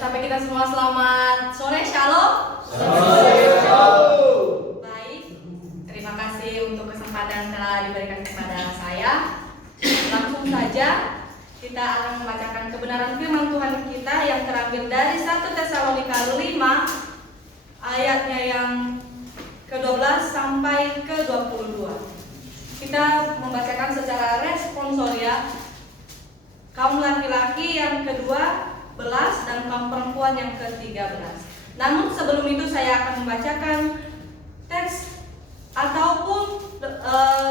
Sampai kita semua selamat sore, shalom. Baik, terima kasih untuk kesempatan yang telah diberikan kepada saya. Langsung saja kita akan membacakan kebenaran firman Tuhan kita yang terambil dari 1 Tesalonika 5 ayatnya yang ke-12 sampai ke-22. Kita membacakan secara responsoria. Kaum laki-laki yang ke-12 dan kaum perempuan yang ke-13. Namun sebelum itu saya akan membacakan teks ataupun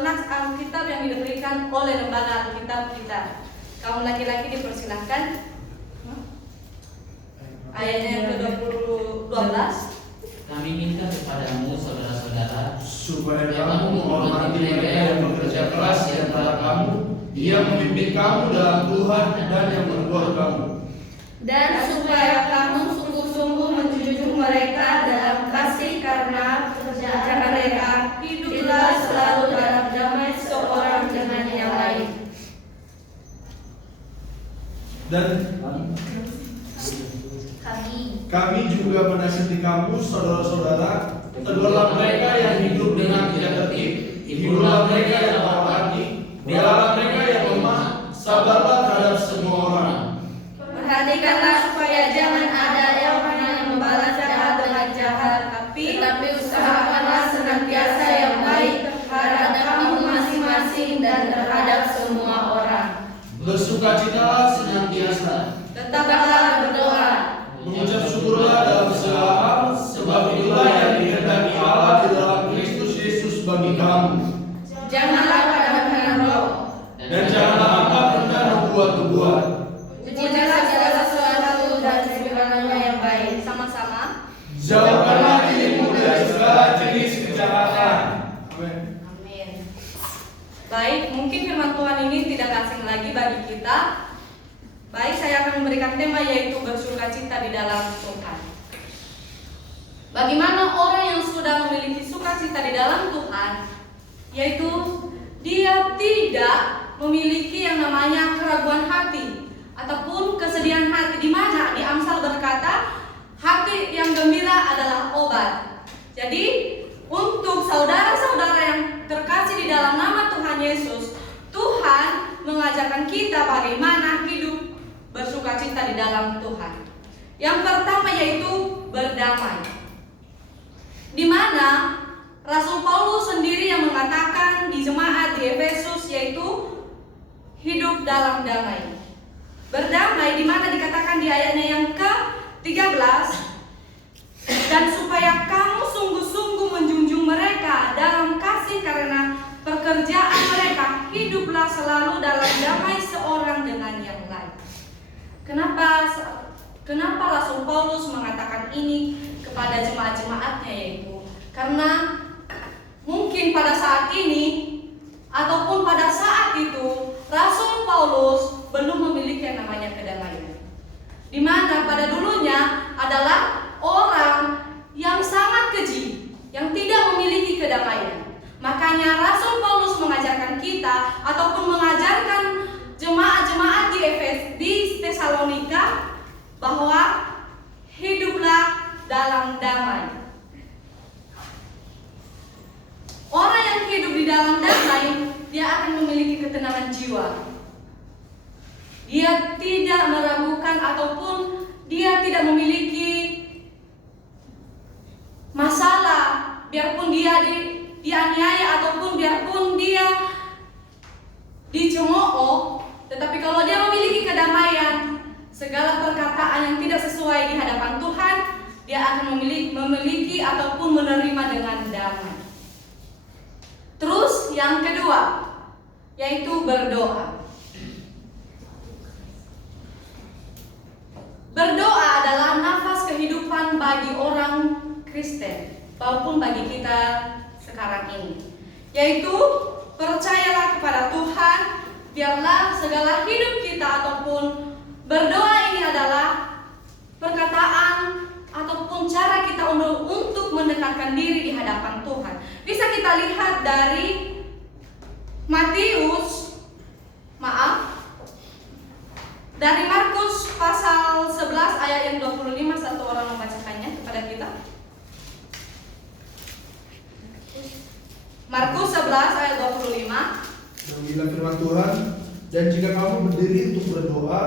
nats Alkitab yang diberikan oleh lembaga Alkitab kita. Kaum laki-laki dipersilahkan. Ayatnya yang ke-12. Kami minta kepadamu saudara-saudara supaya kamu menghormati mereka yang bekerja keras di antara kamu, yang memimpin kamu dalam Tuhan dan yang menegur kamu. Dan supaya kamu sungguh-sungguh menjunjung mereka dalam kasih karena pekerjaan mereka, hiduplah selalu dalam damai seorang dengan yang lain. Dan kami juga menasihati kamu, saudara-saudara, tegurlah mereka yang hidup dengan tidak tertib, hiburlah mereka yang lemah hati, belalah mereka yang lemah, sabarlah terhadap semua orang. Perhatikanlah supaya jangan ada orang yang membalas jahat dengan jahat, tetapi usahakanlah senantiasa yang baik terhadap kamu masing-masing dan terhadap semua orang. Bersukacitalah senantiasa, Tetaplah berdoa. mengucap syukurlah dalam segala hal, sebab itulah yang dikehendaki Allah di dalam Kristus Yesus bagi kamu. Janganlah padamkan roh. Dan janganlah angkat rendah membuat-buat. Pujilah segala sesuatu dan segalanya yang baik. Sama-sama. Jauhkanlah dirimu dari segala jenis kejahatan. Amin. Amin. Baik, mungkin firman Tuhan ini tidak asing lagi bagi kita. Baik, saya akan memberikan tema yaitu bersukacita di dalam Tuhan. Bagaimana orang yang sudah memiliki sukacita di dalam Tuhan, yaitu dia tidak memiliki yang namanya keraguan hati ataupun kesedihan hati, di mana di Amsal berkata hati yang gembira adalah obat. Jadi untuk saudara-saudara yang terkasih di dalam nama Tuhan Yesus, Tuhan mengajarkan kita bagaimana hidup bersukacita di dalam Tuhan. Yang pertama yaitu berdamai, di mana Rasul Paulus sendiri yang mengatakan di jemaat di Efesus yaitu hidup dalam damai. Berdamai di mana dikatakan di ayatnya yang ke-13, dan supaya kamu sungguh-sungguh menjunjung mereka dalam kasih karena pekerjaan mereka, hiduplah selalu dalam damai seorang dengan yang lain. Kenapa Rasul Paulus mengatakan ini kepada jemaat-jemaatnya, yaitu karena mungkin pada saat ini ataupun pada saat itu Rasul Paulus belum memiliki yang namanya kedamaian, di mana pada dulunya adalah orang yang sangat keji, yang tidak memiliki kedamaian. Makanya Rasul Paulus mengajarkan kita ataupun mengajarkan jemaat-jemaat di Tesalonika bahwa hiduplah dalam damai. Orang yang hidup di dalam damai, dia akan memiliki ketenangan jiwa. Dia tidak meragukan ataupun dia tidak memiliki masalah, biarpun dia dianiaya ataupun biarpun dia dicemooh. Tetapi kalau dia memiliki kedamaian, segala perkataan yang tidak sesuai di hadapan Tuhan, dia akan memiliki ataupun menerima dengan damai. Terus yang kedua, yaitu berdoa. Berdoa adalah nafas kehidupan bagi orang Kristen maupun bagi kita sekarang ini, yaitu percayalah kepada Tuhan. Biarlah segala hidup kita ataupun berdoa ini adalah perkataan ataupun cara kita untuk mendekatkan diri di hadapan Tuhan. Bisa kita lihat dari dari Markus pasal 11 ayat yang 25, satu orang membacakannya kepada kita. Markus 11 ayat 25. Beginilah firman Tuhan, dan jika kamu berdiri untuk berdoa,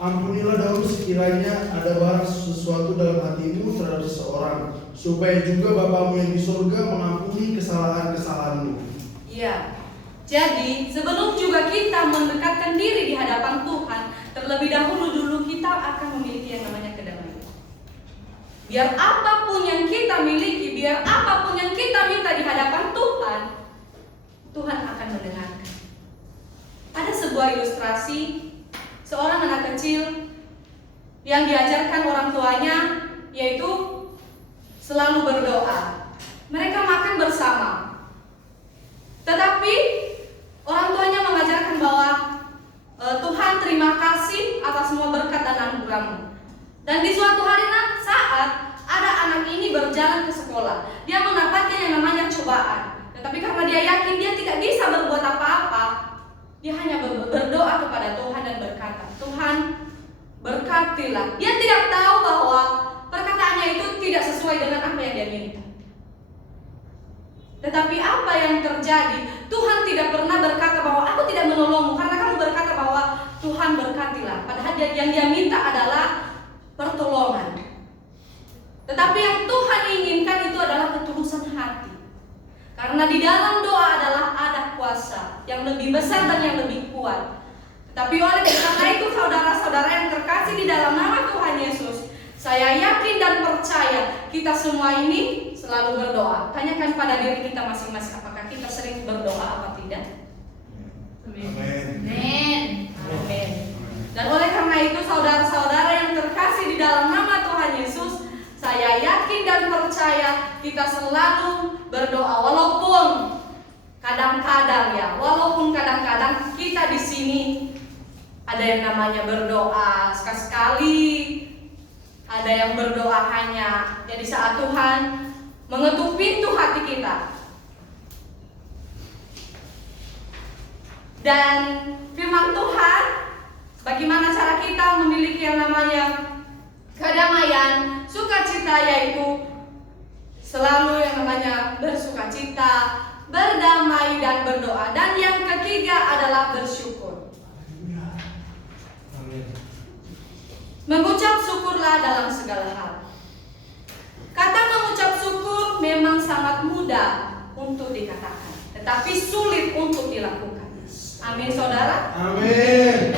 ampunilah dahulu sekiranya ada barang sesuatu dalam hatimu terhadap seseorang, supaya juga Bapamu yang di surga mengampuni kesalahan-kesalahanmu. Iya. Jadi, sebelum juga kita mendekatkan diri di hadapan Tuhan, terlebih dulu kita akan memiliki yang namanya kedamaian. Biar apapun yang kita miliki, biar apapun yang kita minta di hadapan Tuhan, Tuhan akan mendengarkan. Ada sebuah ilustrasi seorang anak kecil yang diajarkan orang tuanya, yaitu selalu berdoa. Mereka makan bersama. Tetapi orang tuanya mengajarkan bahwa Tuhan terima kasih atas semua berkat dan anugerah-Mu. Dan di suatu hari saat ada anak ini berjalan ke sekolah, dia mendapatkan yang namanya cobaan. Tetapi karena dia yakin dia tidak bisa berbuat apa-apa, dia hanya berdoa kepada Tuhan dan berkata, Tuhan berkatilah. Dia tidak tahu bahwa perkataannya itu tidak sesuai dengan apa yang dia minta. Tetapi apa yang terjadi? Tuhan tidak pernah berkata bahwa aku tidak menolongmu karena kamu berkata bahwa Tuhan berkatilah. Padahal yang dia minta adalah pertolongan. Tetapi yang Tuhan inginkan itu adalah ketulusan hati. Karena di dalam doa adalah ada kuasa yang lebih besar dan yang lebih kuat. Tetapi oleh karena itu saudara-saudara yang terkasih di dalam nama Tuhan Yesus, saya yakin dan percaya kita semua ini selalu berdoa. Tanyakan pada diri kita masing-masing, apakah kita sering berdoa apa tidak? Amin. Amin. Dan oleh karena itu saudara-saudara yang terkasih di dalam nama Tuhan Yesus, saya yakin dan percaya kita selalu berdoa. Walaupun kadang-kadang kita di sini ada yang namanya berdoa sekali-sekali, ada yang berdoa hanya jadi saat Tuhan mengetuk pintu hati kita. Dan firman Tuhan, bagaimana cara kita memiliki yang namanya kedamaian, sukacita, yaitu selalu yang namanya bersukacita, berdamai dan berdoa. Dan yang ketiga adalah bersyukur. Mengucap syukurlah dalam segala hal. Kata mengucap syukur memang sangat mudah untuk dikatakan, tetapi sulit untuk dilakukan. Amin, saudara. Amin.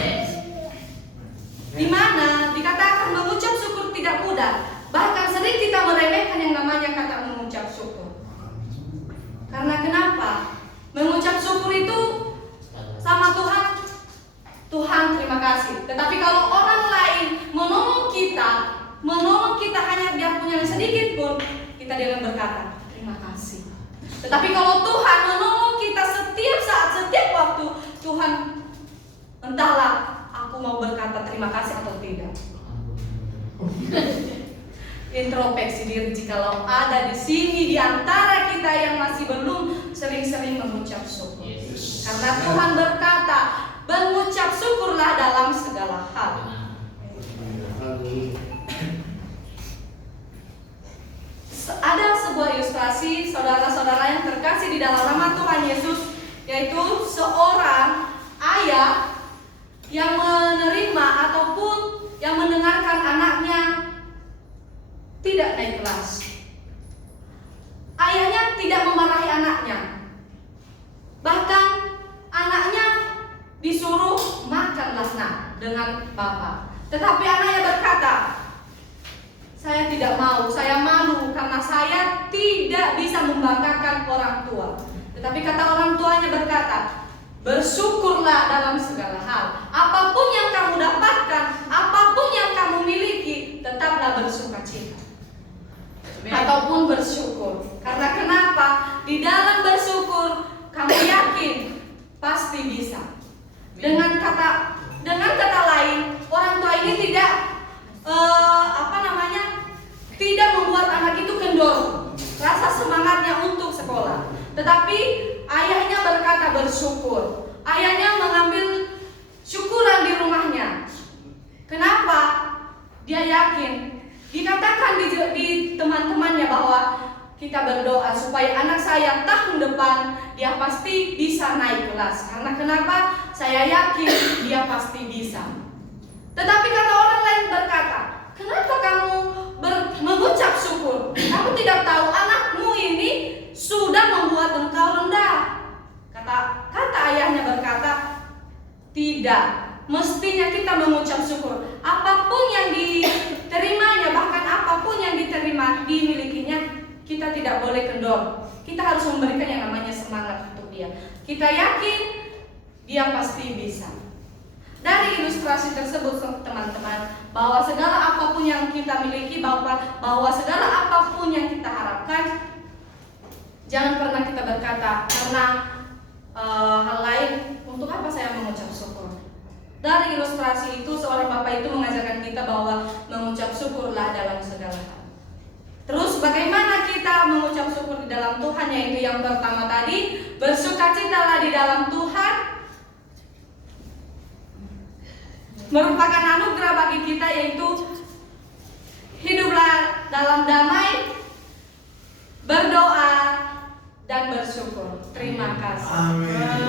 Di mana dikatakan mengucap syukur tidak mudah. Bahkan sering kita meremehkan yang namanya kata mengucap syukur. Karena kenapa? Mengucap syukur itu sama Tuhan, Tuhan terima kasih. Tetapi kalau orang lain menolong kita hanya dia punya sedikit pun, kita dengan berkata terima kasih. Tetapi kalau Tuhan menolong kita setiap saat, setiap waktu, Tuhan entahlah aku mau berkata terima kasih atau tidak. Introspeksi diri jikalau ada di sini di antara kita yang masih belum sering-sering mengucap syukur. Karena Tuhan berkata, mengucap syukurlah dalam segala hal. Ada sebuah ilustrasi saudara-saudara yang terkasih di dalam nama Tuhan Yesus, yaitu seorang ayah yang menerima ataupun yang mendengarkan anaknya tidak naik kelas. Ayahnya tidak memarahi anaknya, bahkan anaknya disuruh makanlah dengan bapak. Tetapi anaknya berkata, saya tidak mau, saya malu karena saya tidak bisa membanggakan orang tua. Tetapi kata orang tuanya berkata, bersyukurlah dalam segala hal. Apapun yang kamu dapatkan, apapun yang kamu miliki, tetaplah bersukacita. Ataupun bersyukur. Karena kenapa? Di dalam bersyukur, kamu yakin pasti bisa. Dengan kata lain, orang tua ini tidak tidak membuat anak itu kendor rasa semangatnya untuk sekolah. Tetapi ayahnya berkata bersyukur. Ayahnya mengambil syukuran di rumahnya. Kenapa? dia yakin, dikatakan di teman-temannya bahwa kita berdoa supaya anak saya tahun depan dia pasti bisa naik kelas. Karena kenapa? Saya yakin dia pasti bisa. Tetapi kata orang lain berkata, kenapa kamu mengucap syukur? Kamu tidak tahu anakmu ini sudah membuat engkau rendah. Kata ayahnya berkata, tidak. Mestinya kita mengucap syukur. Apapun yang diterimanya, bahkan apapun yang dimilikinya, kita tidak boleh kendor. Kita harus memberikan yang namanya semangat untuk dia. Kita yakin dia pasti bisa. Dari ilustrasi tersebut teman-teman, bahwa segala apapun yang kita miliki, bahwa segala apapun yang kita harapkan, jangan pernah kita berkata karena hal lain, untuk apa saya mengucap syukur. Dari ilustrasi itu, seorang bapak itu mengajarkan kita bahwa mengucap syukurlah dalam segala hal. Terus bagaimana kita mengucap syukur di dalam Tuhan? Yaitu yang pertama tadi, bersukacitalah di dalam Tuhan. Merupakan anugerah bagi kita, yaitu hiduplah dalam damai, berdoa, dan bersyukur. Terima kasih. Amin.